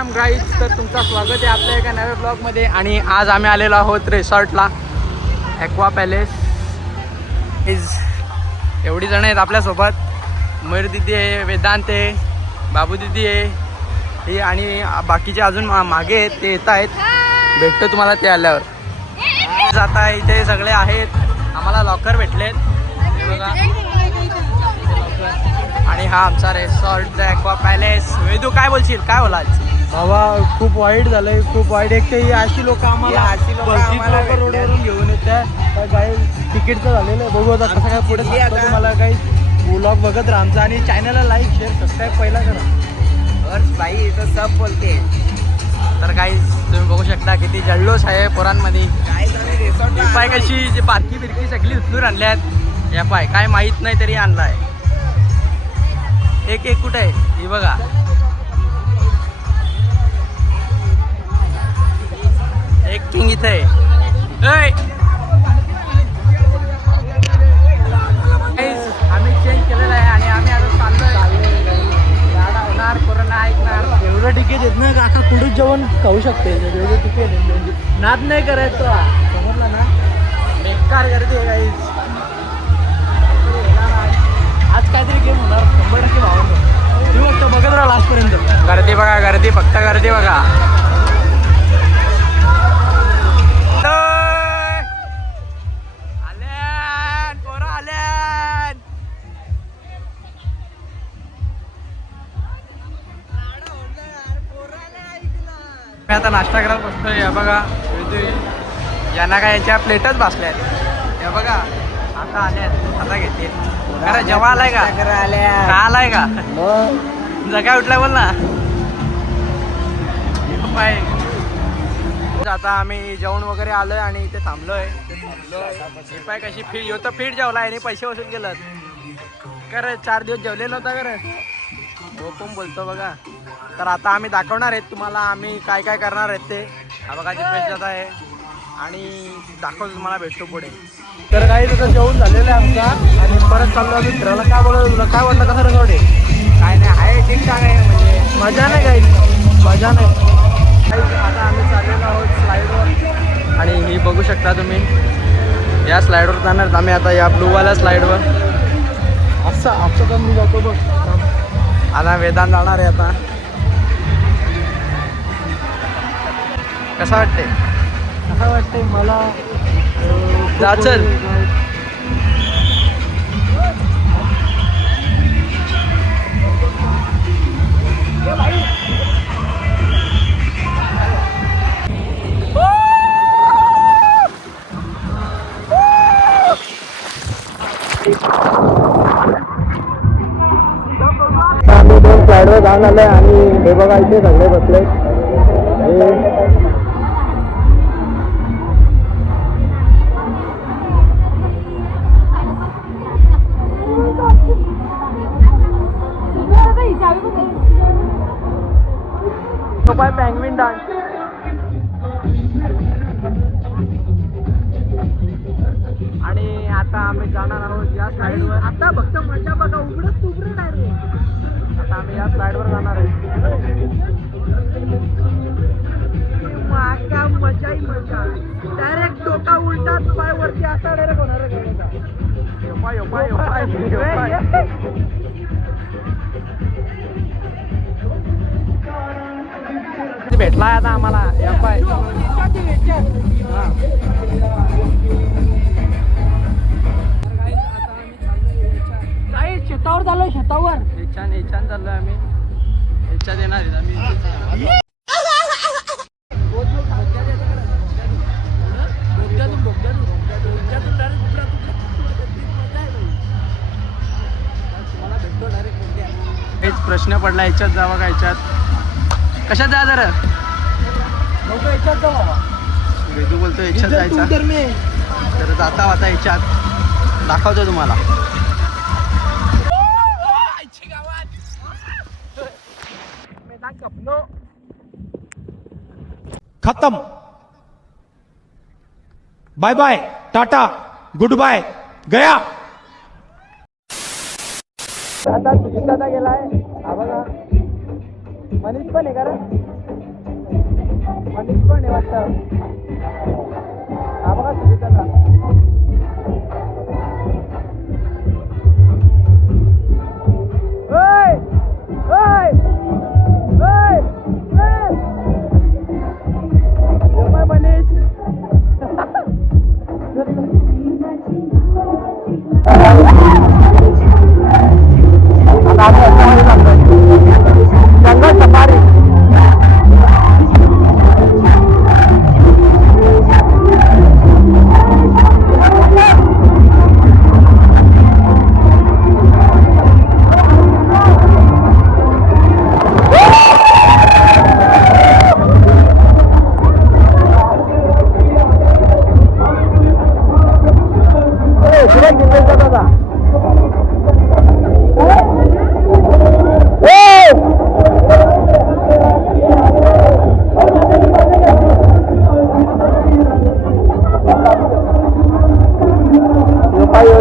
Ram guys, तर तुमचं स्वागत आहे आपल्या एका नव्या ब्लॉगमध्ये. आणि आज आम्ही आलेलो आहोत रिसॉर्टला, ॲक्वा पॅलेस. एवढी जण आहेत आपल्यासोबत. मयूर दिदी आहे, वेदांत आहे, बाबू दिदी आहे ही, आणि बाकीचे अजून मागे आहेत, ते येत आहेत. भेटतो तुम्हाला ते आल्यावर. आता इथे सगळे आहेत, आम्हाला लॉकर भेटलेत हे बघा. आणि हा आमचा रिसॉर्ट ॲक्वा पॅलेस. वेदू काय बोलशील, काय बोलाल? बाबा खूप वाईट झालंय, खूप वाईट. एक तर अशी लोक आम्हाला रोडवरून घेऊन येतात. काही तिकीटचं झालेलं आहे, बघू आता कसं काय पुढे सांगतो तुम्हाला. काही व्लॉग बघत राहा आमचा, आणि चॅनलला लाईक शेअर सबस्क्राईब पहिला करा. हर्ष भाई तो सब बोलते. तर काही तुम्ही बघू शकता किती जल्लोष आहे पोरांमध्ये. पाय कशी जे बारकी बिरकी सगळी उचलून आणल्यात. या पाय काय माहीत नाही तरी आणलाय. एक एक कुठे आहे ही बघा. एक किंग इथे आहे. आम्ही चेंज केलेलं आहे आणि आम्ही आता चाललोय. गाडा होणार, कोरोना ऐकणार. एवढं तिकीट येत ना काका, कुठेच जेवण खाऊ शकते. एवढं तिकीट नाद नाही करायचं, समजला ना. बेकार गर्दी आहे गाईज. आज काहीतरी गेम होणार 100% भावना. तू फक्त बघत राहा लास्टपर्यंत. गर्दी बघा, गर्दी फक्त गर्दी बघा. आल्यान पोरं आल्यान. मी आता नाश्ता करायला बसतोय. या बघा यांना काय याच्या प्लेटच बसल्यात. या बघा आता आल्यात, आता घेतील. अरे जेव्हा आलाय का, का आलाय का, जगा उठलाय बोल ना. पाय आता आम्ही जेवण वगैरे आलोय आणि इथे थांबलोय. हे पाय कशी फीड येऊ तर फीड जेवला आणि पैसे वसूल केलं. कर 4 दिवस जेवलेलं होता कर. हो पण बोलतो बघा. तर आता आम्ही दाखवणार आहेत तुम्हाला आम्ही काय काय करणार आहेत ते. हा बघा जिथे जात आहे आणि दाखवतो तुम्हाला, भेटतो पुढे. तर काही तसं जेवण झालेलं आहे आमचा, आणि परत चाललो आम्ही फिरायला. काय बोलत तुला, काय वाटलं कसं रिसॉर्ट आहे? काय नाही आहे, ठीकठाक आहे. म्हणजे मजा नाही काही, मजा नाही. आता आम्ही चाललेलो आहोत स्लाईडवर. आणि ही बघू शकता तुम्ही, या स्लाईडवर जाणार आम्ही आता, या ब्लूवाल्या स्लाईडवर. असं काम मी जातो बघ. आता वेदांत जाणार आहे. आता कसं वाटते? असं वाटतंय मला. जा चल. आम्ही 2 स्लाईडवर जाऊन आलोय, आणि हे बघा इथे सगळे बसले. Penguin dance. आणि आता आम्ही जाणार आहोत या स्लाईडवर. आता फक्त मजा बघा, उघडत उघडत आहे. आता आम्ही या स्लाईडवर जाणार आहे. काय मजा ही मजा. डायरेक्ट डोका उलटा, पाय वरती असा डायरेक्ट होणार आहे. भेटलाय आता आम्हाला. शेतावर चाललोय, शेतावर. छान चाललोय आम्ही. याच्यात येणार आहेत आम्ही. हेच प्रश्न पडला, याच्यात जावा का याच्यात, कशात जा जरा. याच्यात जाऊ बाबा. वेदू बोलतो याच्यात जायचा. तर जाता आता याच्यात दाखवतो तुम्हाला. खत्म. Bye bye, tata, good bye, गया. आता सुजित दादा गेलाय. हा बघा, मनीष पण आहे का रे? वाटतं. हा बघा सुजिताला. ओय! ओय! ओय! ओय! जय मनीष. आता आम्ही याच्यामध्ये जातोय. जंगल सफारी.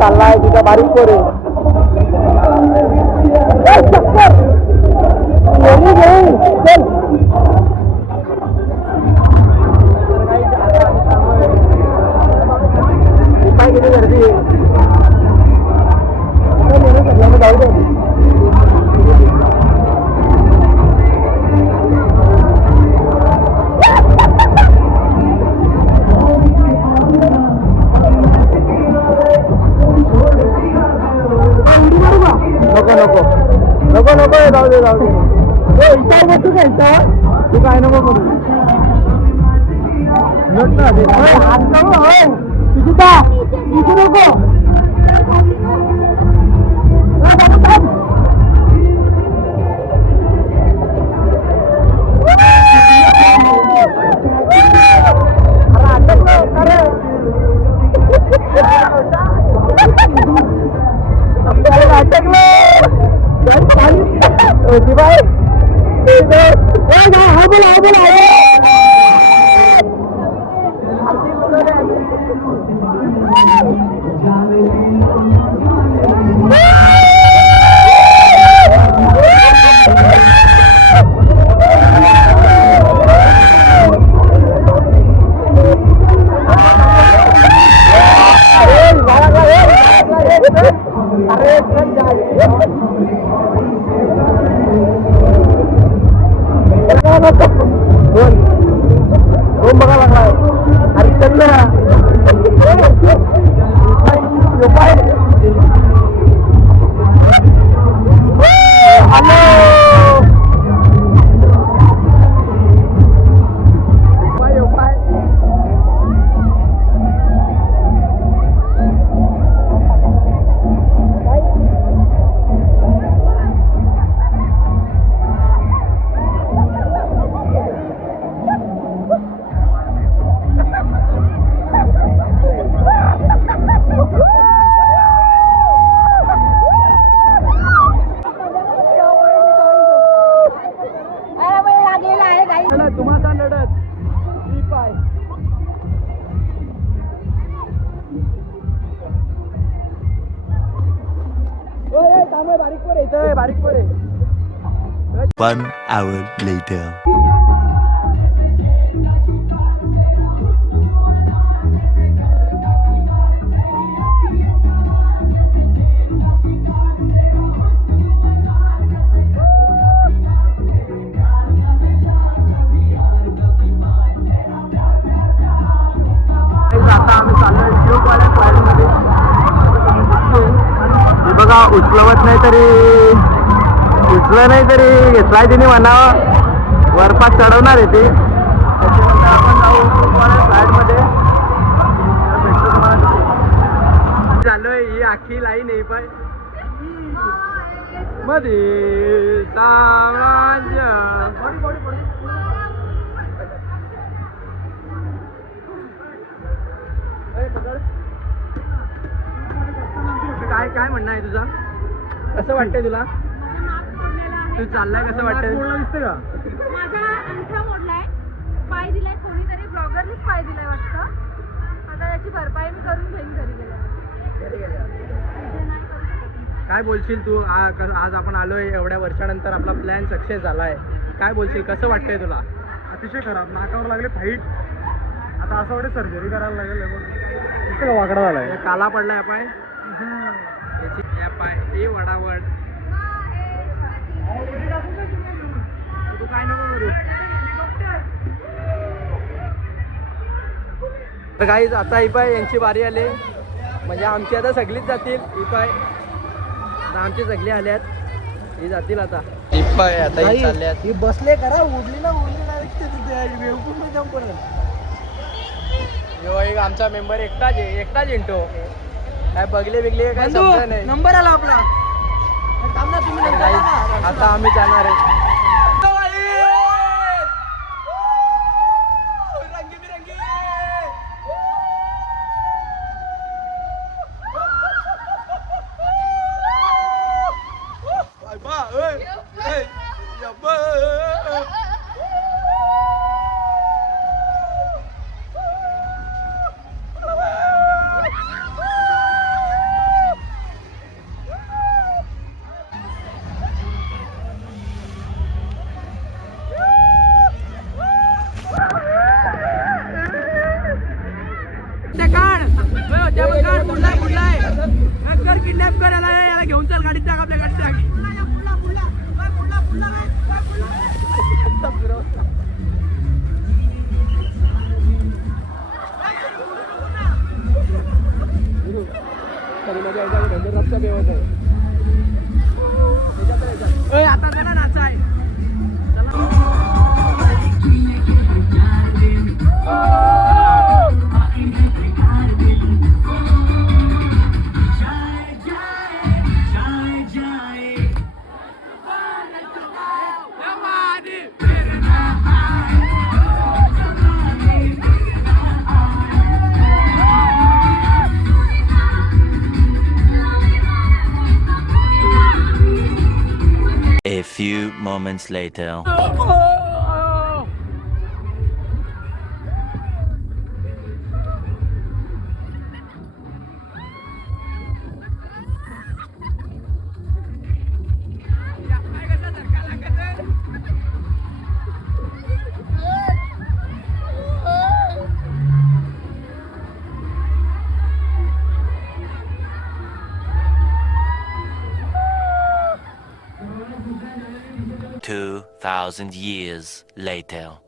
चाललाय तिथं बारीक पोरे. उपाय किती गर्दी जाऊ दे. नको नको नको नको जाऊ दे जाऊ दे. इंस्टावर बसू का इंस्टावर? तू काय नको करू. सुजिता इथे नको. बघा लागलाय. अरे चल ना. तुम्हाला लढत पाय. बारीक पोर येतोय बारीक पोर. 1 hour later. आता आम्ही चाललोय ट्यूबवाल्या स्लाईडमध्ये. हे बघा उचलवत नाही तरी उचलं नाही तरी घेतलाय तिने म्हणावं. वरपास चढवणार आहे ते. त्याच्यानंतर आपण जाऊ ट्यूबवाल्या स्लाईडमध्ये. चाललोय ही आखी लाईन आहे पाय मध्ये साम्राज्य. काय काय म्हणणं आहे तुझा? कसं वाटतंय तुला? तू चाललाय कसं वाटतंय? दिसतंय का? माझा अंगठा मोडलाय, पाय दिलाय कोणीतरी, ब्लॉगरनेच पाय दिलाय वाटतं. आता याची भरपाई मी करून घेईन घरी गेल्यावर. काय बोलशील तू? आज आपण आलोय एवढ्या वर्षानंतर आपला प्लॅन सक्सेस झालाय. काय बोलशील? कसं वाटतंय तुला? अतिशय खराब, नाकावर लागले फाईट. आता असं वाटतं सर्जरी करायला लागेल. कसं का वाकडा झालाय, काला पडलाय पाय याची, या पाय हे वडावड. तू काय नको करू. तर गाईज आता ही पाय यांची बारी आली, म्हणजे आमची आता सगळीच जातील. ही पाय आता आमची सगळी आल्यात, ही जातील आता. ही पाय आता ही चालल्यात. ही बसले करा, उडली ना पडलं. यो एक आमचा मेंबर एकटाच इंटो, काय बगले बिगले काय समजा नाही. नंबर आला आपला. थांब ना तुम्ही, तर guys, आता आम्ही जाणार आहे. किडनॅप करायला याला घेऊन चल, गाडीत टाक, आपल्या गाडीत टाक. आता चला नाचाय. A few moments later. Two 2,000 years later.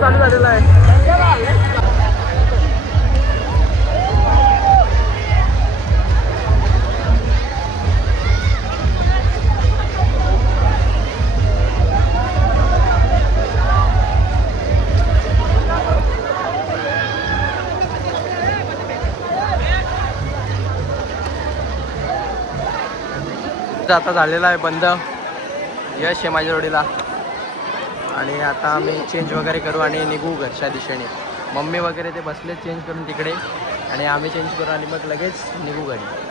चालू झालेला आहे. आता झालेला आहे बंद. यश आहे माझ्या जोडीला. आणि आता आम्ही चेंज वगैरे करू आणि निघू घरच्या दिशेने. मम्मी वगैरे ते बसले चेंज करून तिकडे आणि आम्ही चेंज करू आणि मग लगेच निघू घरी.